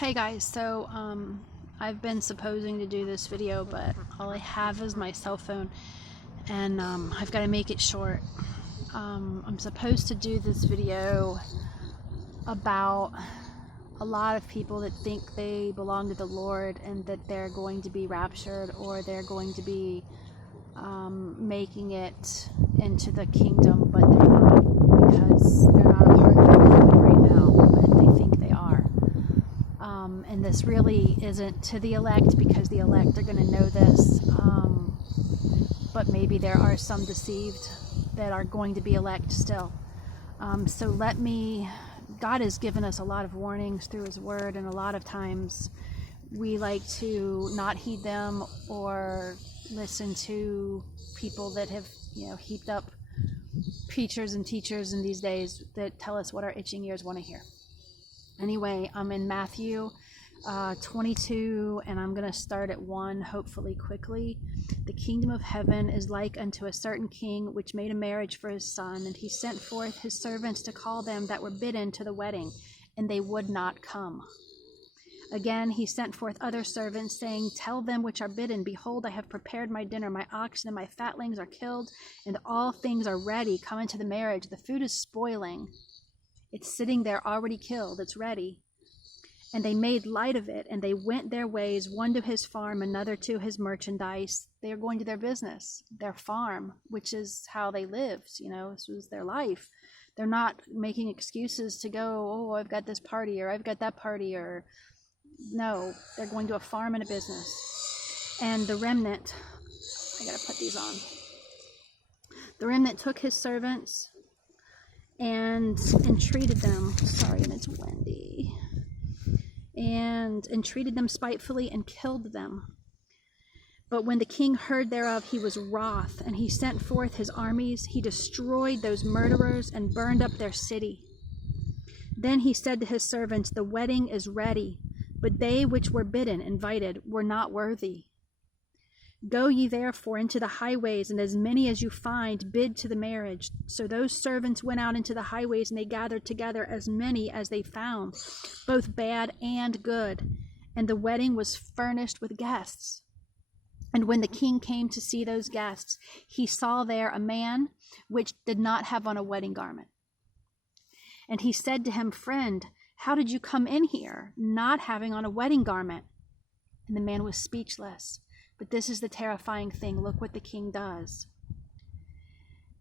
Hey guys, so I've been supposing to do this video, but all I have is my cell phone, and I've got to make it short. I'm supposed to do this video about a lot of people that think they belong to the Lord and that they're going to be raptured, or they're going to be making it into the kingdom, but they're not, because they're not a part of the kingdom right now, but they think they are. And this really isn't to the elect, because the elect are going to know this, but maybe there are some deceived that are going to be elect still. So God has given us a lot of warnings through His Word, and a lot of times we like to not heed them or listen to people that have, heaped up preachers and teachers in these days that tell us what our itching ears want to hear. Anyway, I'm in Matthew 22, and I'm going to start at 1, hopefully quickly. The kingdom of heaven is like unto a certain king, which made a marriage for his son, and he sent forth his servants to call them that were bidden to the wedding, and they would not come. Again, he sent forth other servants, saying, Tell them which are bidden, Behold, I have prepared my dinner, my oxen and my fatlings are killed, and all things are ready. Come into the marriage. The food is spoiling. It's sitting there already killed. It's ready. And they made light of it, and they went their ways, one to his farm, another to his merchandise. They are going to their business, their farm, which is how they lived. This was their life. They're not making excuses to go, oh, I've got this party, or I've got that party, or no, they're going to a farm and a business. And the remnant, I gotta put these on. The remnant took his servants and entreated them, and it's windy, and entreated them spitefully and killed them. But when the king heard thereof, he was wroth, and he sent forth his armies. He destroyed those murderers and burned up their city. Then he said to his servants, The wedding is ready, but they which were bidden, invited, were not worthy. Go ye therefore into the highways, and as many as you find, bid to the marriage. So those servants went out into the highways, and they gathered together as many as they found, both bad and good. And the wedding was furnished with guests. And when the king came to see those guests, he saw there a man which did not have on a wedding garment. And he said to him, Friend, how did you come in here, not having on a wedding garment? And the man was speechless. But this is the terrifying thing. Look what the king does.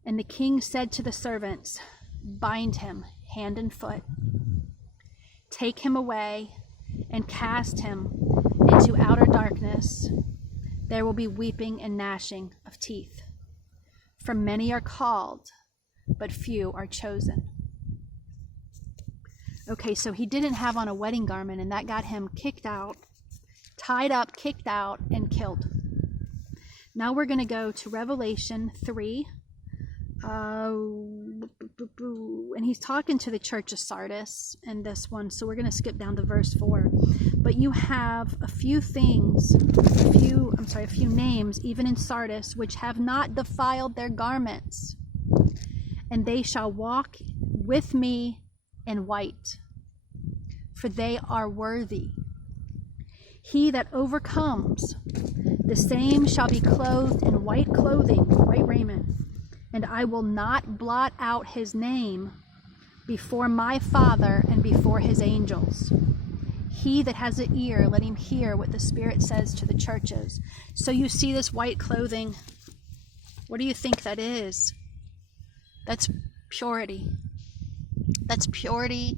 And the king said to the servants, Bind him hand and foot, take him away, and cast him into outer darkness. There will be weeping and gnashing of teeth. For many are called, but few are chosen. Okay, so he didn't have on a wedding garment, and that got him kicked out, tied up, kicked out, and killed. Now we're going to go to Revelation 3. And he's talking to the church of Sardis in this one, so we're going to skip down to verse 4. But you have a few names, even in Sardis, which have not defiled their garments, and they shall walk with me in white, for they are worthy. He that overcomes, the same shall be clothed in white clothing, white raiment, and I will not blot out his name before my Father and before his angels. He that has an ear, let him hear what the Spirit says to the churches. So you see this white clothing. What do you think that is? That's purity. That's purity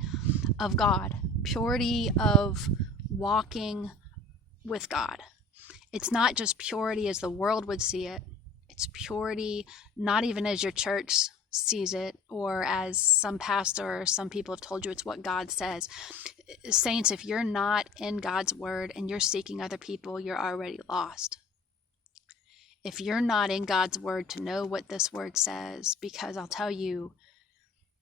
of God, purity of walking with God. It's not just purity as the world would see it. It's purity not even as your church sees it, or as some pastor or some people have told you it's what God says. Saints, if you're not in God's word and you're seeking other people, you're already lost. If you're not in God's word to know what this word says, because I'll tell you,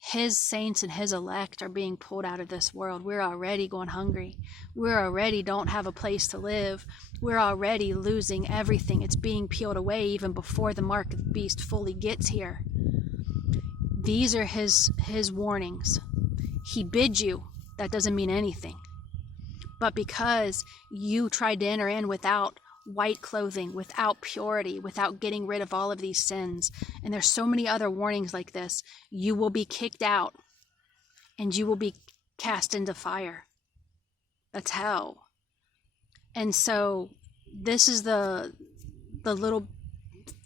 His saints and His elect are being pulled out of this world. We're already going hungry. We already don't have a place to live. We're already losing everything. It's being peeled away even before the mark of the beast fully gets here. These are his warnings. He bid you. That doesn't mean anything. But because you tried to enter in without white clothing, without purity, without getting rid of all of these sins, and there's so many other warnings like this, you will be kicked out and you will be cast into fire. That's hell. And so this is the little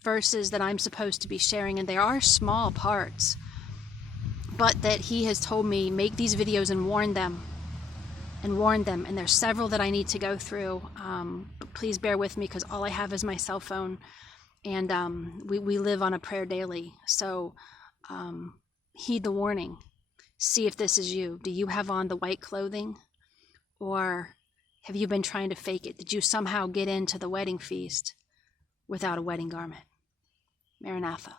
verses that I'm supposed to be sharing, and they are small parts, but that he has told me, make these videos and warn them, and there's several that I need to go through. But please bear with me, because all I have is my cell phone, and we live on a prayer daily. So heed the warning. See if this is you. Do you have on the white clothing, or have you been trying to fake it? Did you somehow get into the wedding feast without a wedding garment? Maranatha.